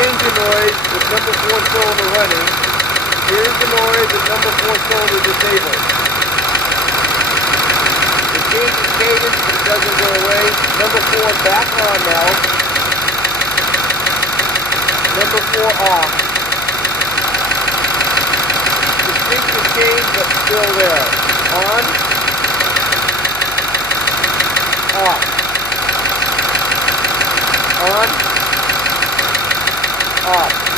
change the noise with number 4 cylinder running. Here's the noise with number 4 cylinder disabled. It changes cadence, but it doesn't go away. Number 4 back on now. Number 4 off. Distinction change, but still there. On. Off. On. Off.